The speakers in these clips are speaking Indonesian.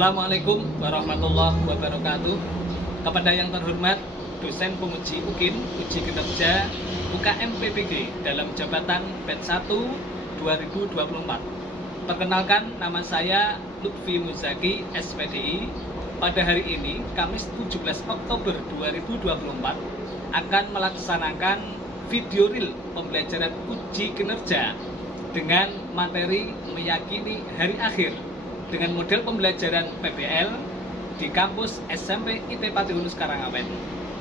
Assalamualaikum warahmatullahi wabarakatuh. Kepada yang terhormat dosen penguji UKIN, uji kinerja UKM PPG dalam jabatan batch 1 2024. Perkenalkan, nama saya Lutfi Muzaki, SPDI. Pada hari ini, Kamis 17 Oktober 2024, akan melaksanakan video reel pembelajaran uji kinerja dengan materi meyakini hari akhir dengan model pembelajaran PBL di kampus SMP IP Patihunus Karangawen.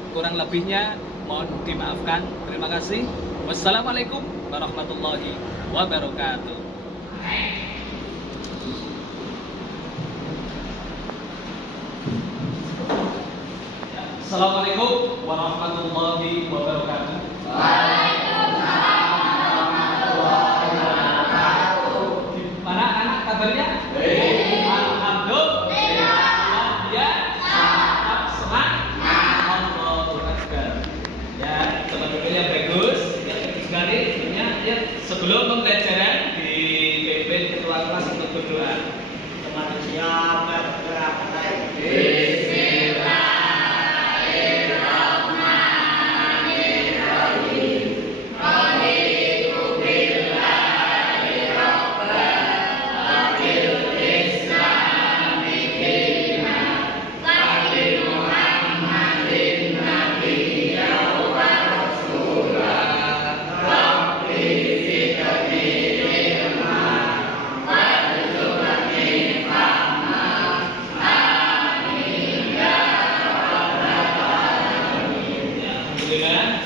Kurang lebihnya mohon dimaafkan. Terima kasih. Wassalamualaikum warahmatullahi wabarakatuh. Assalamualaikum warahmatullahi wabarakatuh. Gimana anak kabarnya? Sebelum pembelajaran di pimpin ketua kelas untuk berdoa. Teman siapa bergerak mulai. Bismillahirrahmanirrahim. Raditu billahi rabban wa bil islami dinan wa bi Muhammadin nabiyyan wa rasulah.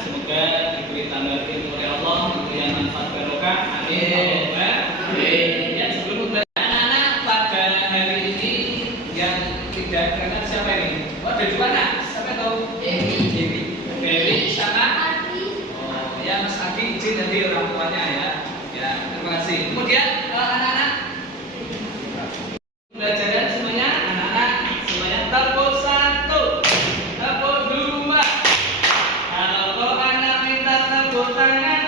Semoga diberi tambahan ilmu oleh Allah, diberi yang manfaat barokah. Amin. Ya, sebelum anak-anak pada hari ini yang tidak kenal siapa ini? Oh, ada dua anak. Siapa tahu? Dewi sama oh ya, Mas Adi izin nanti orang tuanya ya. Ya, terima kasih. Kemudian anak-anak pembelajaran semuanya, anak-anak semuanya tepuk 1, tepuk 2. Kalau kau anak pintar tepuk tangan.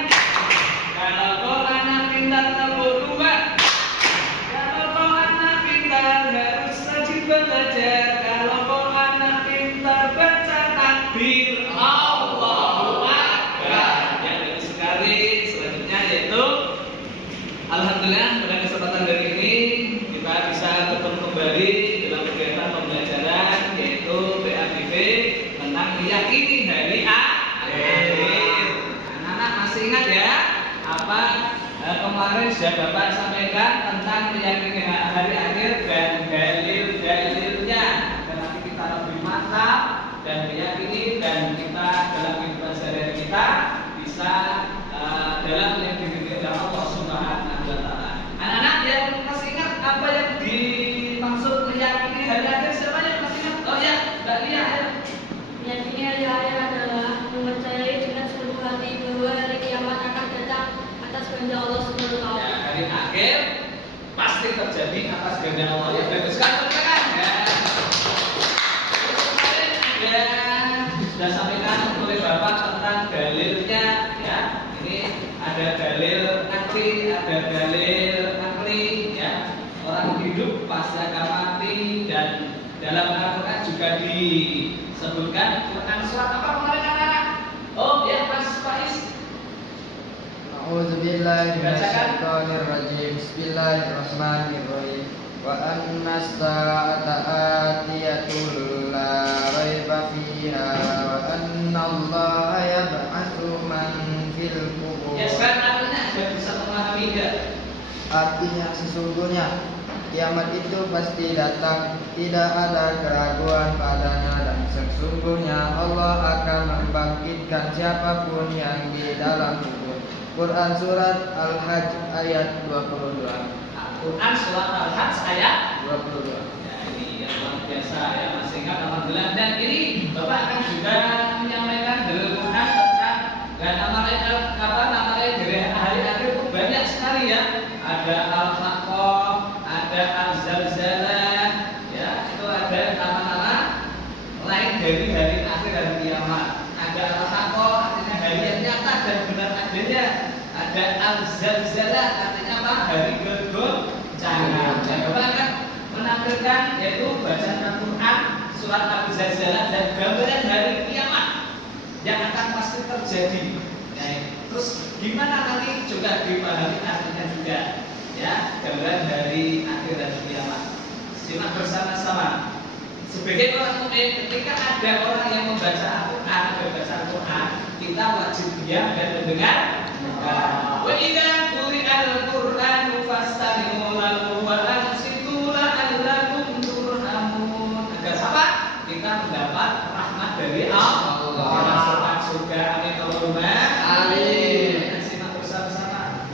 Kalau kau anak pintar tepuk 2. Kalau kau anak pintar harus rajin belajar. Kalau kau anak pintar baca takbir Allahu Akbar. Yang bagus sekali. Selanjutnya yaitu alhamdulillah pada kesempatan hari ini kita bisa bertemu kembali dalam kegiatan pembelajaran yaitu PABB tentang meyakini hari akhir. Anak-anak masih ingat ya apa kemarin sudah Bapak sampaikan tentang meyakini hari akhir dan dalil-dalilnya, dan nanti kita lebih mantap dan meyakini dan kita dalam kehidupan sehari-hari kita bisa dalam meyakini dalam Allah Subhanahu wa Ta'ala. Anak-anak yang masih ingat apa yang dimaksud meyakini hari akhir? Siapa yang masih ingat? Oh ya, Mbak Lia. Meyakini hari akhir adalah mempercayai dengan seluruh hati bahwa hari kiamat akan datang atas kehendak Allah Subhanahu wa Ta'ala. Ya, hari akhir pasti terjadi atas kehendak Allah. Ya, bagus sekali kan? Ya. Kemarin sudah sampaikan oleh Bapak tentang dalilnya ya. Ini ada dalil akli, ada dalil akli ya. Orang hidup pasti akan mati, dan dalam Al-Quran juga disebutkan Quran surat apa kemarin anak-anak? Oh ya, Mas Faiz. A'udzubillahi minasyaitonirrajim. Bismillahirrahmanirrahim. Wa anna as-sa'ata atiyatun la raiba fiha wa anna Allaha yab'atsu man fil qubur. Ya, sekarang artinya sudah bisa memahami ya. Artinya sesungguhnya kiamat itu pasti datang, tidak ada keraguan padanya, dan sesungguhnya Allah akan membangkitkan siapapun yang di dalam kubur. Quran surat Al-Hajj ayat 22. Quran surat Al-Hajj ayat 22. ya, ini yang luar biasa ya, masih ingat alhamdulillah. Dan ini Bapak akan juga menyampaikan dalil Quran tentang dan nama lain dari hari akhir itu banyak sekali ya. Ada Al-Haqqah, ada Al-Zalzalah ya, itu ada nama-nama lain dari hari akhir dan kiamat. Ada Al-Haqqah artinya hari yang nyata dan benar adanya. Ada Al-Zalzalah artinya apa? Hari kegoncangan. Bapak akan menampilkan yaitu bacaan Al-Quran, surat Al-Zalzalah dan gambaran hari kiamat yang akan pasti terjadi. Ya, terus gimana nanti juga dipahami artinya juga, ya, gambaran dari akhir dan kiamat. Simak bersama-sama. Sebagai orang mukmin, ketika ada orang yang membaca Al-Quran, kita wajib diam dan mendengar. Wa idza quri'al Qur'anu fastami'u lahu wa ansitu la'allakum turhamun. Agar apa? Kita mendapat rahmat dari Allah. Masuk surga. Amin Allahumma amin. Simak bersama-sama.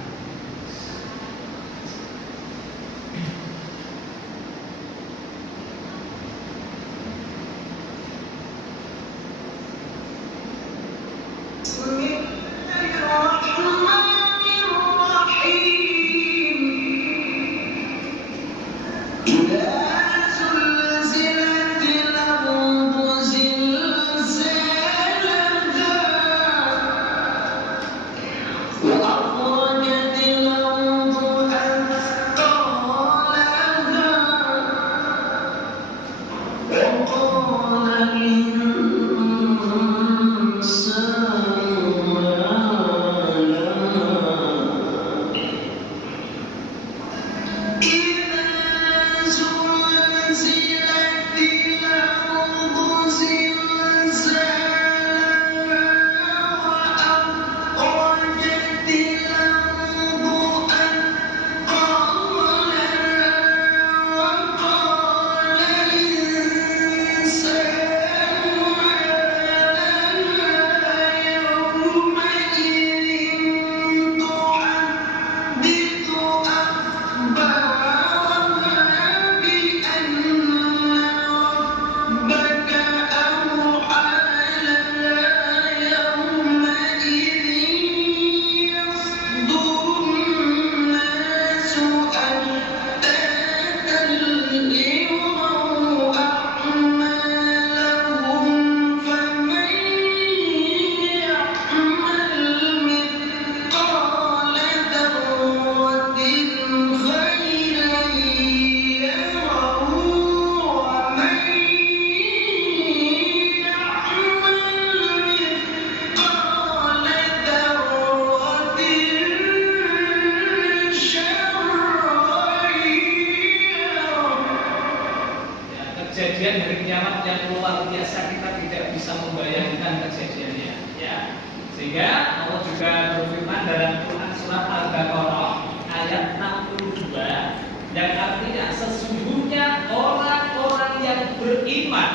Kejadian hari kiamat yang luar biasa, kita tidak bisa membayangkan kejadiannya, ya. Sehingga Allah juga berfirman dalam Quran surat Al-Baqarah ayat 62 yang artinya sesungguhnya orang-orang yang beriman,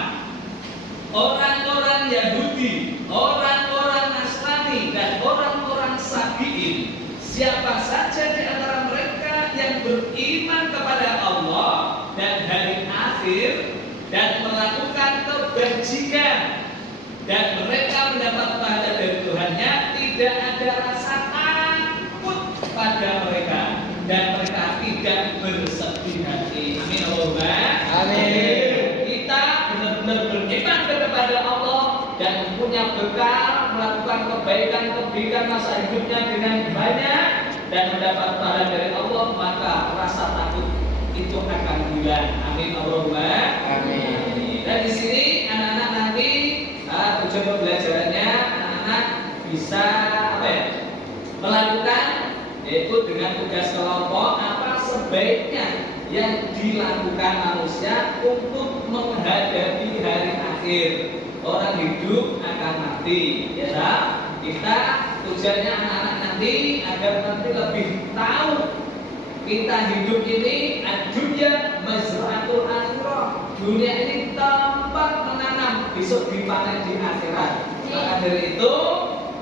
orang-orang Yahudi, orang-orang Nasrani dan orang-orang Sabi'in, siapa saja di antara mereka yang beriman kepada Allah dan hari akhir dan melakukan kebajikan dan mereka mendapat pahala dari Tuhannya, tidak ada rasa takut pada mereka dan mereka tidak bersedih hati. Amin Allahumma amin. Kita benar-benar beriman kepada Allah dan punya bekal melakukan kebaikan masa hidupnya dengan banyak dan mendapat pahala dari Allah, maka rasa takut itu akan hilang. Amin Allahumma amin. Dan di sini anak-anak nanti tujuan pembelajarannya anak-anak bisa melakukan yaitu dengan tugas kelompok apa sebaiknya yang dilakukan manusia untuk menghadapi hari akhir. Orang hidup akan mati, ya tak? Kita tujuannya anak-anak nanti agar nanti lebih tahu kita hidup ini dunia mazra'atul akhirah. Dunia ini tempat menanam, besok dipanen di akhirat. Maka dari itu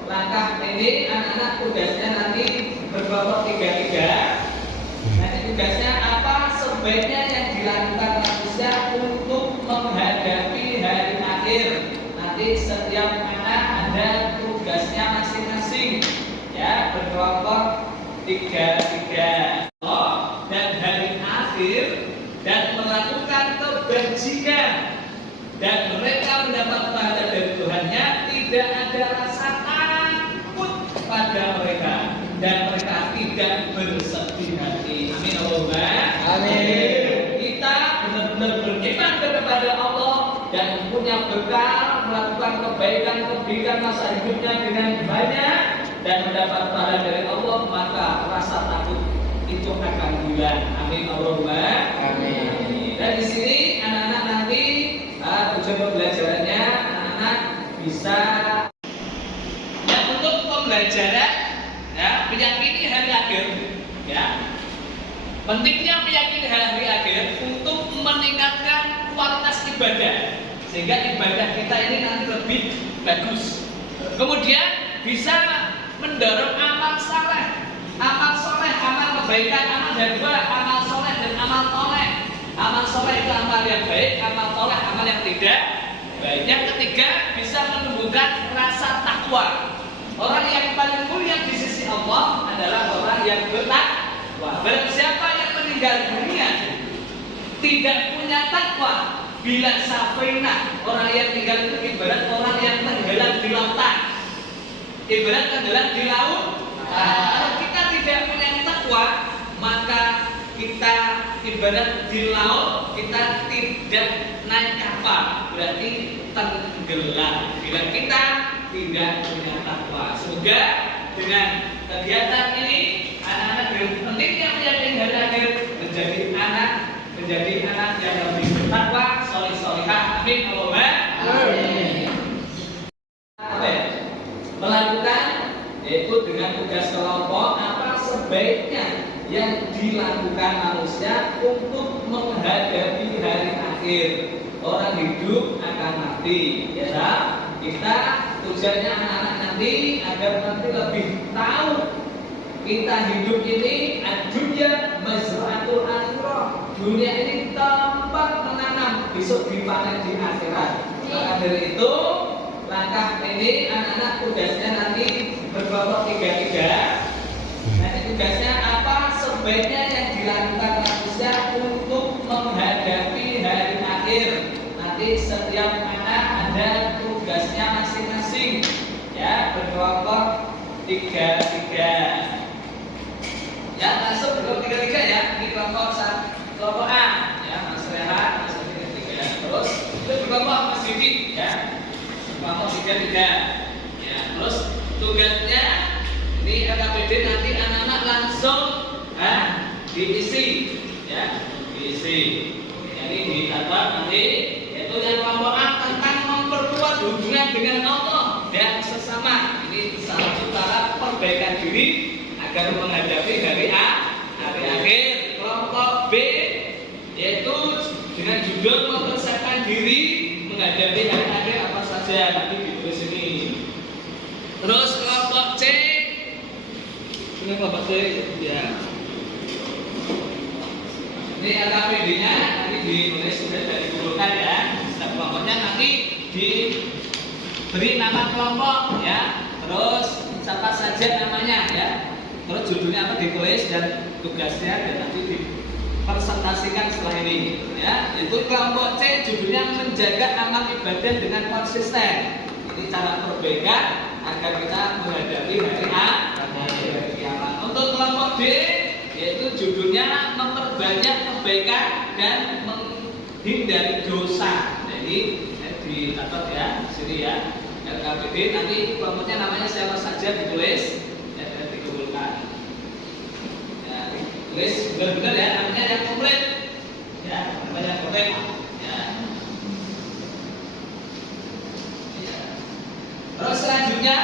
langkah ini anak-anak tugasnya nanti berkelompok 3-3. Nanti tugasnya apa sebaiknya yang dilakukan manusia untuk menghadapi hari akhir. Nanti setiap anak ada tugasnya masing-masing, ya, berkelompok 3-3. Dan hari akhir dan melakukan kebajikan dan mereka mendapat pahala dari Tuhannya, tidak ada rasa takut pada mereka dan mereka tidak bersedih hati. Amin Allahumma amin. Kita punya bekal, melakukan kebaikan masa hidupnya dengan banyak dan mendapat pahala dari Allah, maka rasa takut itu akan hilang. Amin Allahumma amin. Dan di sini anak-anak nanti tujuan pembelajarannya anak-anak bisa untuk pembelajaran ya, meyakini hari akhir ya. Pentingnya meyakini hari akhir untuk meningkatkan kualitas ibadah sehingga ibadah kita ini nanti lebih bagus. Kemudian bisa mendorong amal saleh, amal kebaikan, amal dan dua, amal soleh dan amal toleh. Amal soleh itu amal yang baik, amal toleh amal yang tidak baik. Yang ketiga bisa menumbuhkan rasa takwa. Orang yang paling mulia di sisi Allah adalah orang yang bertakwa. Barang siapa yang meninggal dunia tidak punya takwa, bila safina, orang yang tinggal itu ibarat orang yang tenggelam di lautan. Ibarat tenggelam di laut. Kalau kita tidak punya takwa, maka kita ibarat di laut, kita tidak naik kapal, berarti tenggelam. Bila kita tidak punya takwa. Semoga dengan kegiatan ini anak-anak pentingnya meyakini hari akhir menjadi anak yang lebih bertakwa, soleh-solehah. Amin Allahumma amin. Apa ya? Melakukan yaitu dengan tugas kelompok apa sebaiknya yang dilakukan manusia untuk menghadapi hari akhir. Orang hidup akan mati, ya. Kita tujuannya anak-anak nanti agar nanti lebih tahu kita hidup ini dunia mazra'atul akhirah. Dunia ini tempat menanam, besok dipanen di akhirat. Maka dari itu langkah ini anak-anak tugasnya nanti berkelompok 3-3. Nanti tugasnya apa sebaiknya yang dilakukan manusia untuk menghadapi hari akhir. Nanti setiap anak ada tugasnya masing-masing, ya, berkelompok 3-3. Ya, masuk berkelompok 3-3 ya. Ini kelompok A, ya, Mas Rehan, Mas Rehan 3. Terus itu berkelompok Mas Didi, ya, kelompok 3-3. Ya, terus tugasnya ini LKPD nanti anak-anak langsung diisi, ya, diisi. Jadi dicatat nanti yaitu yang kelompok A tentang memperkuat hubungan dengan Allah dan sesama. Ini salah satu cara perbaikan diri agar menghadapi hari akhir. Kelompok B yaitu dengan judul mempersiapkan diri menghadapi hari akhir apa saja, nanti ditulis ini. Terus kelompok C, ini kelompok C ya. Ini LKPD-nya nanti ditulis sudah dari dikumpulkan ya. Setiap kelompoknya nanti diberi nama kelompok ya. Terus siapa saja namanya ya. Terus judulnya apa ditulis dan tugasnya dan nanti dipresentasikan setelah ini ya. Itu kelompok C judulnya menjaga amal ibadah dengan konsisten. Ini cara perbaikan agar kita menghadapi hari kiamat. Untuk kelompok D yaitu judulnya memperbanyak kebaikan dan menghindari dosa. Jadi dicatat ya sini ya. LKPD nanti kelompoknya namanya siapa saja ditulis dan dikumpulkan. Ya, tulis benar-benar ya namanya yang komplit. Ya, namanya yang komplit. Ya. Ya. Terus selanjutnya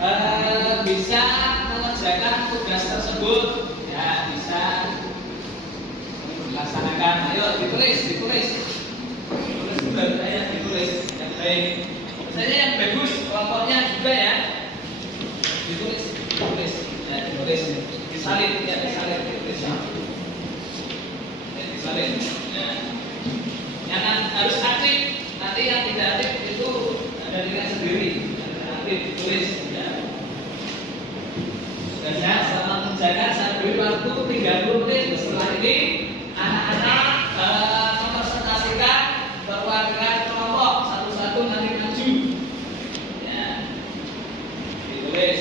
anak-anak bisa mengerjakan tugas tersebut ya, bisa dilaksanakan. Ayo ditulis benar ya, ditulis yang baik. Misalnya yang bagus kelompoknya juga ya, ditulis disalin ya, ditulis ya. Yang harus aktif, nanti yang tidak aktif itu ada dengan sendiri. Aktif ditulis ya. Tugasnya selama menjaga saya beri waktu 30 menit. Setelah ini anak-anak mempresentasikan perwakilan kelompok satu-satu nanti maju ya, ditulis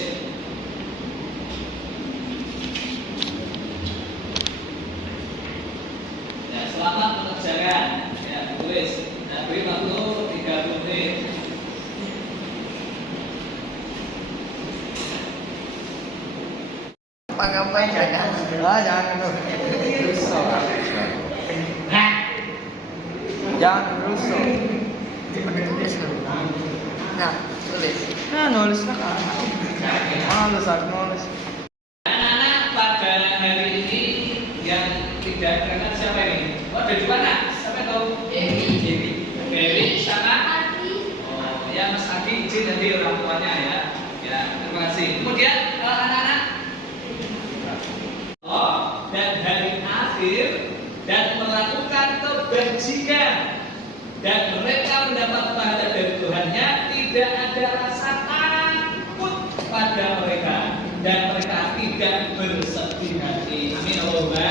ya. Selamat mengerjakan. Ngapa-ngapain jangan. Jangan rusuh. Jangan rusuh. Nah, tulis. Nah, nulis lah. Males aku nulis. Anak-anak pada hari ini yang tidak kenal siapa ini? Oh, ada dua anak. Siapa tahu? Dewi sama Oh, ya Mas Adi izin nanti orang tuanya ya. Ya, terima kasih. Kemudian anak-anak dan hari akhir dan melakukan kebajikan dan mereka mendapat pahala dari Tuhannya, tidak ada rasa takut pada mereka dan mereka tidak bersedih hati. Amin Allahumma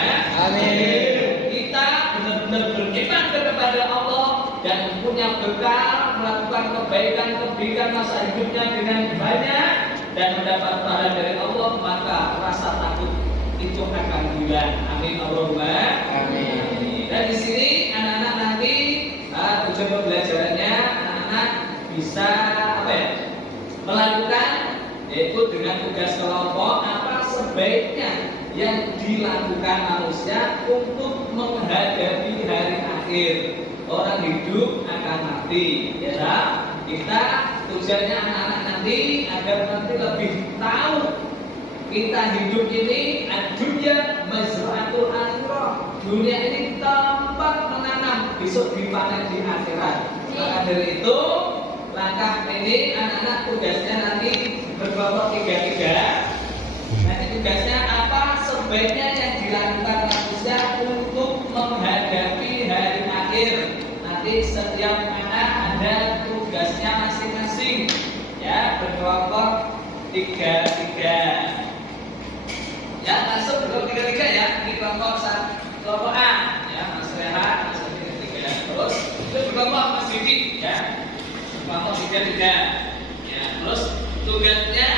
Amin. Kita benar-benar beriman kepada Allah dan punya bekal melakukan kebaikan masa hidupnya dengan banyak dan mendapat pahala dari Allah, maka rasa takut itu akan hilang. Amin Allahumma Amin. Dan di sini anak-anak nanti tujuan pembelajarannya anak-anak bisa melakukan yaitu dengan tugas kelompok apa sebaiknya yang dilakukan manusia untuk menghadapi hari akhir. Orang hidup akan mati, ya. Kita tujuannya anak-anak nanti agar nanti lebih tahu kita hidup ini dunia mazra'atul akhirah. Dunia ini tempat menanam, besok dipanen di akhirat. Maka dari itu langkah ini anak-anak tugasnya nanti berkelompok 3-3. Nanti tugasnya apa? Sebaiknya yang dilakukan manusia untuk menghadapi hari akhir. Nanti setiap anak ada tugasnya masing-masing. Ya, berkelompok 3-3. Ya, masuk berkelompok 3-3 ya. Ini kelompok A. Ya, Mas Rehan, Mas Didi 3. Terus itu berkelompok Mas Didi ya. Kelompok 3-3. Ya, terus tugasnya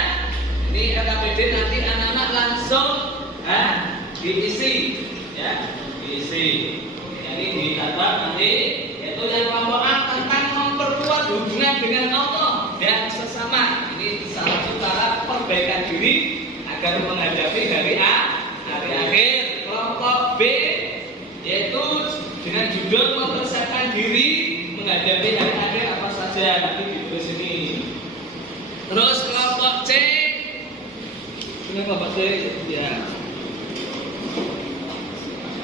ini LKPD nanti anak-anak langsung diisi ya, diisi. Jadi dicatat nanti yaitu yang kelompok A tentang memperkuat hubungan dengan Allah dan sesama. Ini salah satu cara perbaikan diri agar menghadapi hari akhir. Kelompok B yaitu dengan judul mempersiapkan diri menghadapi hari akhir apa saja, nanti ditulis ini. Terus kelompok C, ini kelompok C ya.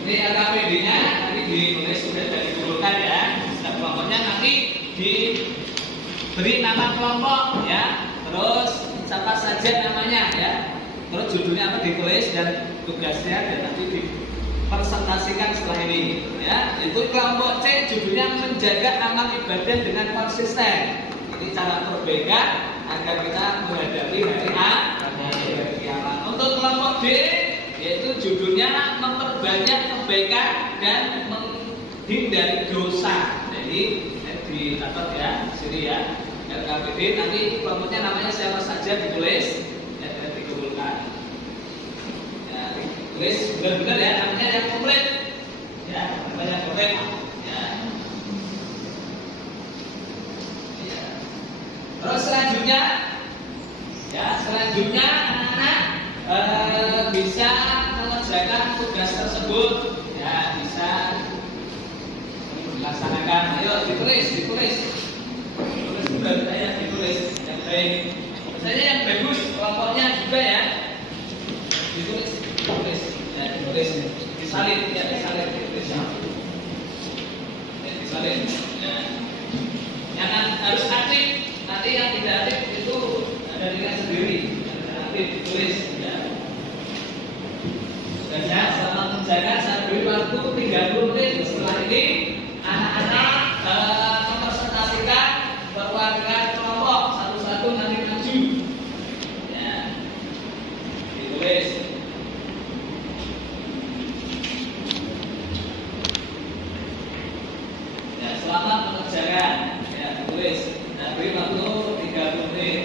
Ini LKPD-nya nanti ditulis sudah dikumpulkan ya. Setiap kelompoknya nanti diberi nama kelompok ya. Terus siapa saja namanya ya. Terus judulnya apa ditulis dan tugasnya dan nanti dipresentasikan setelah ini ya. Itu kelompok C judulnya menjaga amal ibadah dengan konsisten. Ini cara perbaikan agar kita menghadapi hari kiamat. Untuk kelompok D yaitu judulnya memperbanyak kebaikan dan menghindari dosa. Jadi dicatat ya sini ya. LKPD nanti kelompoknya namanya siapa saja ditulis ya, dan dikumpulkan. Ya, tulis benar-benar ya namanya yang komplit. Ya, namanya komplit. Ya. Ya. Terus selanjutnya anak-anak bisa mengerjakan tugas tersebut ya, bisa dilaksanakan. Ayo ditulis benar ya, ditulis yang baik. Misalnya yang bagus kelompoknya juga ya, ditulis disalin ya, disalin ya. Jangan harus aktif, nanti yang tidak aktif itu ada dengan sendiri. Aktif ditulis ya. Tugasnya selama menjaga saya beri waktu 30 menit. Setelah ini anak-anak mempresentasikan perwakilan kelompok satu-satu nanti maju ya, ditulis ya, selamat mengerjakan ya, ditulis dan beri waktu 30 menit.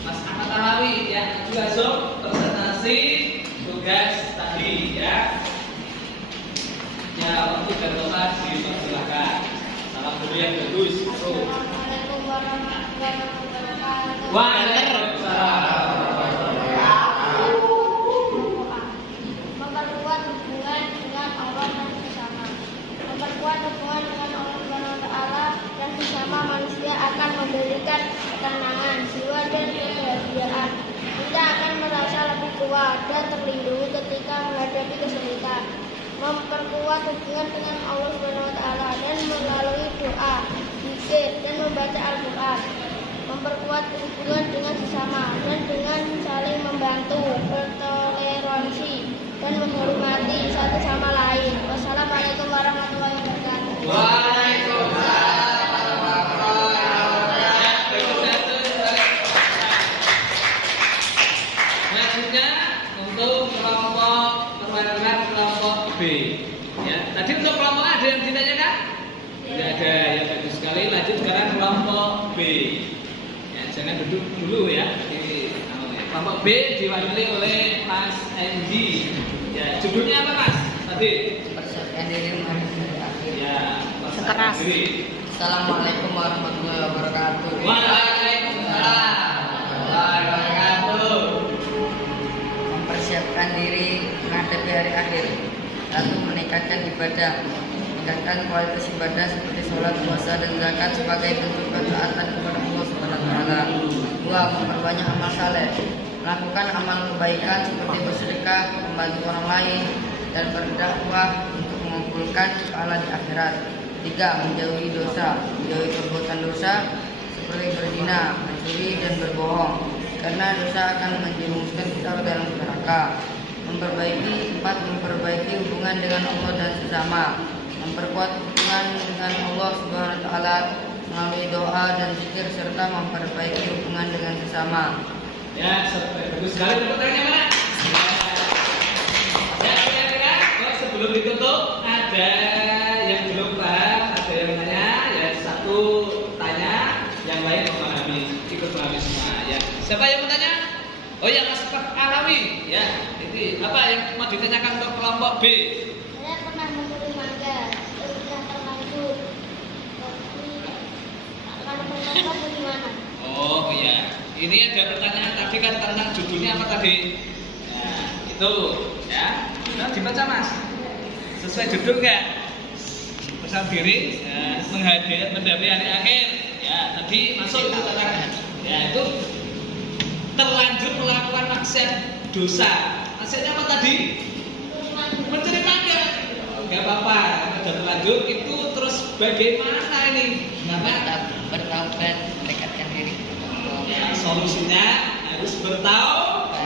Mas Ahmad Alawi ya, juga sok presentasi tugas tadi ya. Ya, waktu dan tempat dipersilakan. Salam dulu yang bagus. warahmatullahi wabarakatuh. Waalaikumsalam. Memperkuat hubungan dengan Allah dan sesama. Memperkuat hubungan dengan Allah Subhanahu wa taala dan sesama manusia akan memberikan ketenangan jiwa dan kebahagiaan. Kita akan merasa lebih kuat dan terlindungi ketika menghadapi kesulitan. Memperkuat hubungan dengan Allah Subhanahu wa taala dan melalui doa, zikir dan membaca Al-Qur'an. Memperkuat hubungan dengan sesama dan dengan saling membantu, bertoleransi dan menghormati satu sama lain. Wassalamualaikum warahmatullahi wabarakatuh. Waalaikumsalam warahmatullahi wabarakatuh. Selanjutnya untuk kelompok perwakilan kelompok B. Ya, tadi untuk kelompok A ada yang ditanyakan? Tidak ada, ya bagus sekali. Lanjut sekarang kelompok B. Ya, jangan duduk dulu ya. Kelompok B diwakili oleh Mas Endi. Ya, judulnya apa Mas? Tadi? Persiapkan diri menghadapi akhir. Ya, Sekeras. Assalamualaikum warahmatullahi wabarakatuh. Waalaikumsalam warahmatullahi wabarakatuh. Mempersiapkan diri menghadapi hari akhir. Satu, meningkatkan ibadah. Meningkatkan kualitas ibadah seperti sholat, puasa, dan zakat sebagai bentuk ketaatan kepada Allah Subhanahu wa taala. Dua, memperbanyak amal saleh. Melakukan amal kebaikan seperti bersedekah, membantu orang lain, dan berdakwah untuk mengumpulkan pahala di akhirat. Tiga, menjauhi dosa. Menjauhi perbuatan dosa seperti berzina, mencuri, dan berbohong, karena dosa akan menjerumuskan kita ke dalam neraka. Memperbaiki hubungan dengan Allah dan sesama. Memperkuat hubungan dengan Allah Subhanahu wa taala melalui doa dan zikir serta memperbaiki hubungan dengan sesama. Ya, bagus sekali tepuk tangannya mana? Ya, kira-kira sebelum ditutup ada yang belum paham, ada yang tanya, ya satu tanya, yang lain memahami, ikut memahami semua. Ya, siapa yang mau tanya? Oh ya, Mas Alawi. Ya, ini apa yang mau ditanyakan untuk kelompok B? Saya pernah membeli mangga, sudah terlanjur. Tapi kalau menonton bagaimana? Oh iya, ini ada pertanyaan tadi kan tentang judulnya apa tadi? Nah, itu ya, sudah dibaca Mas. Sesuai judul nggak? Bersama diri, ya, menghadapi hari akhir. Ya, tadi masuk itu katakan. Ya, itu terlanjur melakukan maksiat dosa. Maksudnya apa tadi? Mencuri mangga. Nggak apa-apa, sudah terlanjur itu terus bagaimana ini? Karena Bertaubat, mendekatkan diri. ya, solusinya harus bertaubat,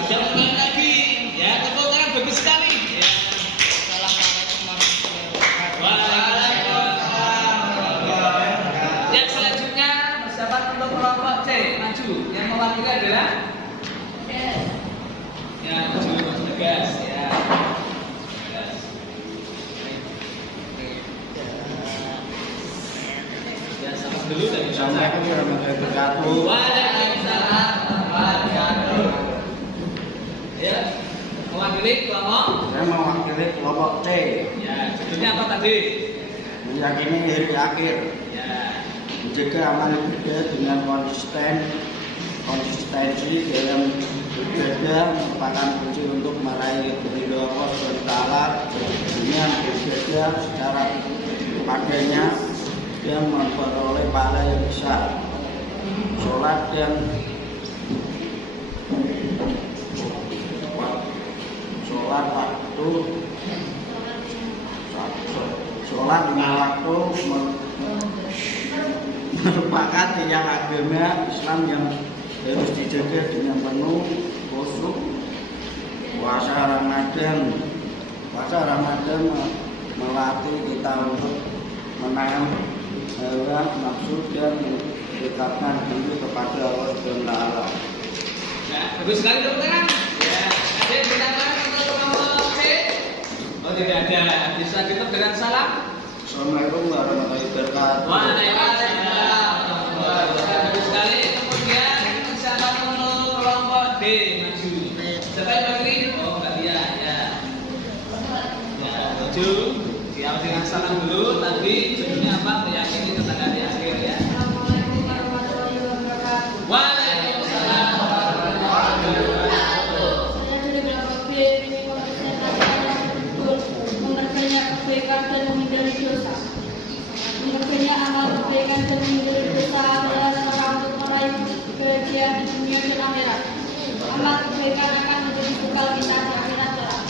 tidak ulang lagi. Ya, tepuk tangan bagus sekali. Ya. Assalamualaikum warahmatullahi wabarakatuh. Waalaikumsalam. Yang selanjutnya persiapan untuk kelompok C maju. Yang mewakili adalah ya maju tegas ya. Tegas. Ya, sama dulu dari Assalamualaikum warahmatullahi wabarakatuh. Waalaikumsalam warahmatullahi wabarakatuh. Ya, mewakili kelompok. Saya mewakili kelompok T, Ya, judulnya apa tadi? meyakini hari akhir, Ya, menjaga amal ibadah dengan konsistensi dalam beribadah merupakan kunci untuk meraih ridho Allah SWT dengan beribadah secara padanya yang memperoleh pahala yang besar. Sholat lima waktu merupakan tiang agama Islam yang harus dijaga dengan penuh khusyuk. Puasa Ramadan melatih kita untuk menahan hawa nafsu dan mendekatkan diri kepada Allah SWT. ya, bagus sekali tepuk tangan. Ya, ada yang bertanya untuk kelompok C? Oh tidak ada. Bisa ditutup dengan salam. Assalamualaikum warahmatullahi wabarakatuh. Waalaikumsalam. Bagus sekali. Kemudian siapa untuk kelompok D maju? Siapa yang bagi? Oh enggak dia ya. Ya maju. Siap dengan salam dulu. Tadi judulnya apa? Meyakini tentang hari akhir ya. kebaikan akan menjadi bekal kita di akhirat kelak.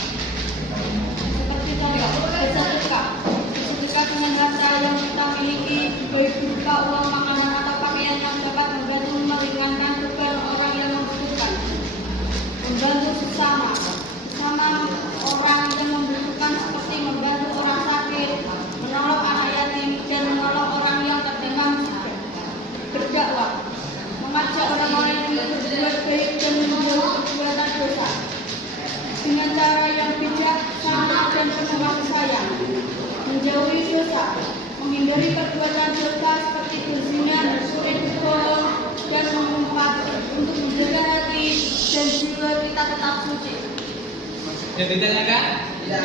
Seperti contoh, bersedekah. Bersedekah dengan harta yang kita miliki, baik berupa uang, makanan atau pakaian yang dapat membantu meringankan beban orang yang membutuhkan. Membantu sesama orang yang membutuhkan seperti membantu orang sakit, menolong anak yatim, dan menolong orang yang tertimpa musibah. Berdakwah, mengajak orang-orang yang berbuat baik dan menjauhi perbuatan dosa dengan cara yang bijaksana dan penuh kasih sayang. Menjauhi dosa, menghindari perbuatan dosa seperti berzina, mencuri, berbohong, dan mengumpat untuk menjaga hati dan jiwa kita tetap suci. Yang ditanyakan? Ya.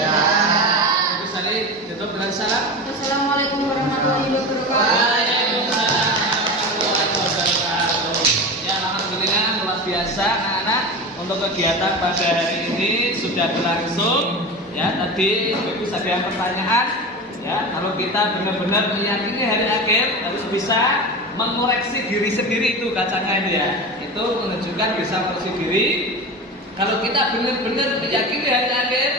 Bisa ditutup dengan salam. Wassalamualaikum warahmatullahi wabarakatuh. Waalaikumsalam warahmatullahi wabarakatuh. Ya, alhamdulillah luar biasa anak-anak untuk kegiatan pada hari ini sudah berlangsung. Ya, tadi Ibu ada yang pertanyaan. Ya, kalau kita benar-benar meyakini hari akhir harus bisa mengoreksi diri sendiri itu kacanya itu ya. Itu menunjukkan bisa mengoreksi diri. Kalau kita benar-benar meyakini hari akhir,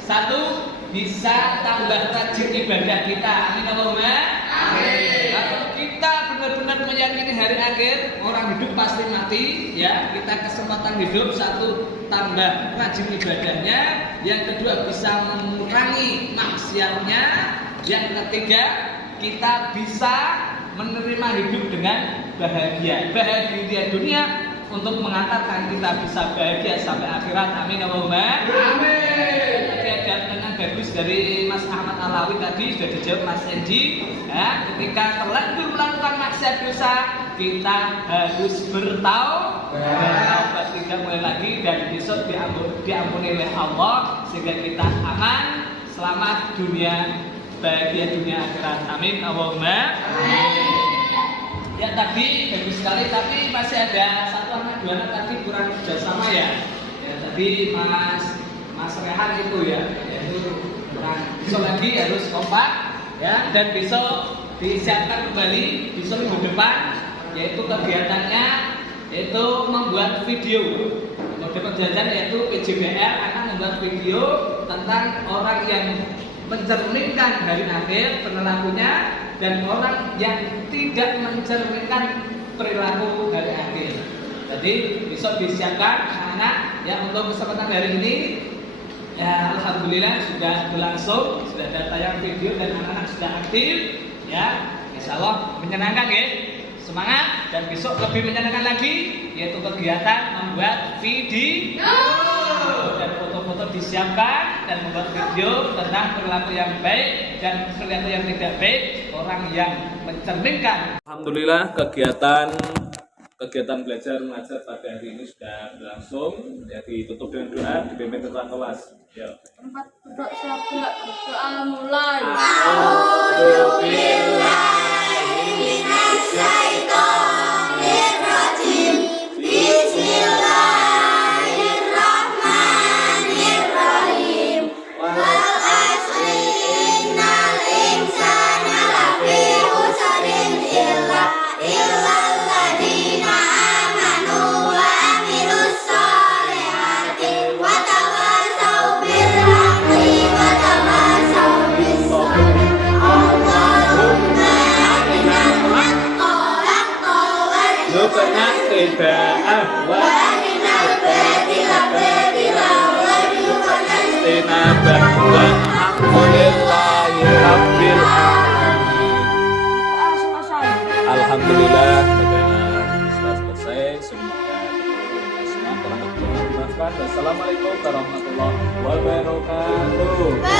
satu bisa tambah rajin ibadah kita. Amin Allahumma. Amin. Kalau kita benar-benar meyakini hari akhir, orang hidup pasti mati, ya. Kita kesempatan hidup satu tambah rajin ibadahnya, yang kedua bisa mengurangi maksiatnya, yang ketiga kita bisa menerima hidup dengan bahagia. Bahagia dunia untuk mengantarkan kita bisa bahagia sampai akhirat. Amin Allahumma. Amin. Tadi ada pertanyaan bagus dari Mas Ahmad Alawi tadi sudah dijawab Mas Endi. Ya, ketika terlanjur melakukan maksiat dosa, kita harus bertaubat, tidak mulai lagi dan besok diampuni oleh Allah sehingga kita aman, selamat dunia, bahagia dunia akhirat. Amin Allahumma. Amin. Ya tadi bagus sekali, tapi masih ada satu anak dua anak tadi kurang kerjasama ya. Ya tadi Mas Rehan itu ya, yaitu kurang. Besok lagi harus kompak ya, dan besok disiapkan kembali besok minggu depan, yaitu kegiatannya yaitu membuat video. Mode perjanjian yaitu PJBR akan membuat video tentang orang yang mencerminkan hari akhir perilakunya dan orang yang tidak mencerminkan perilaku hari akhir. Jadi besok disiapkan anak-anak ya untuk kesempatan hari ini. Ya alhamdulillah sudah berlangsung, sudah ada tayang video dan anak-anak sudah aktif. Ya, insya Allah menyenangkan ya. Semangat dan besok lebih menyenangkan lagi yaitu kegiatan membuat video dan foto-foto disiapkan dan membuat video tentang perilaku yang baik dan perilaku yang tidak baik orang yang mencerminkan. Alhamdulillah kegiatan belajar mengajar pada hari ini sudah berlangsung. Ya, ditutup dengan doa dipimpin ketua kelas. Ya. Tempat duduk siap doa mulai. Alhamdulillah sudah selesai. Semoga semua kurang lebih bermanfaat. Assalamualaikum warahmatullahi wabarakatuh.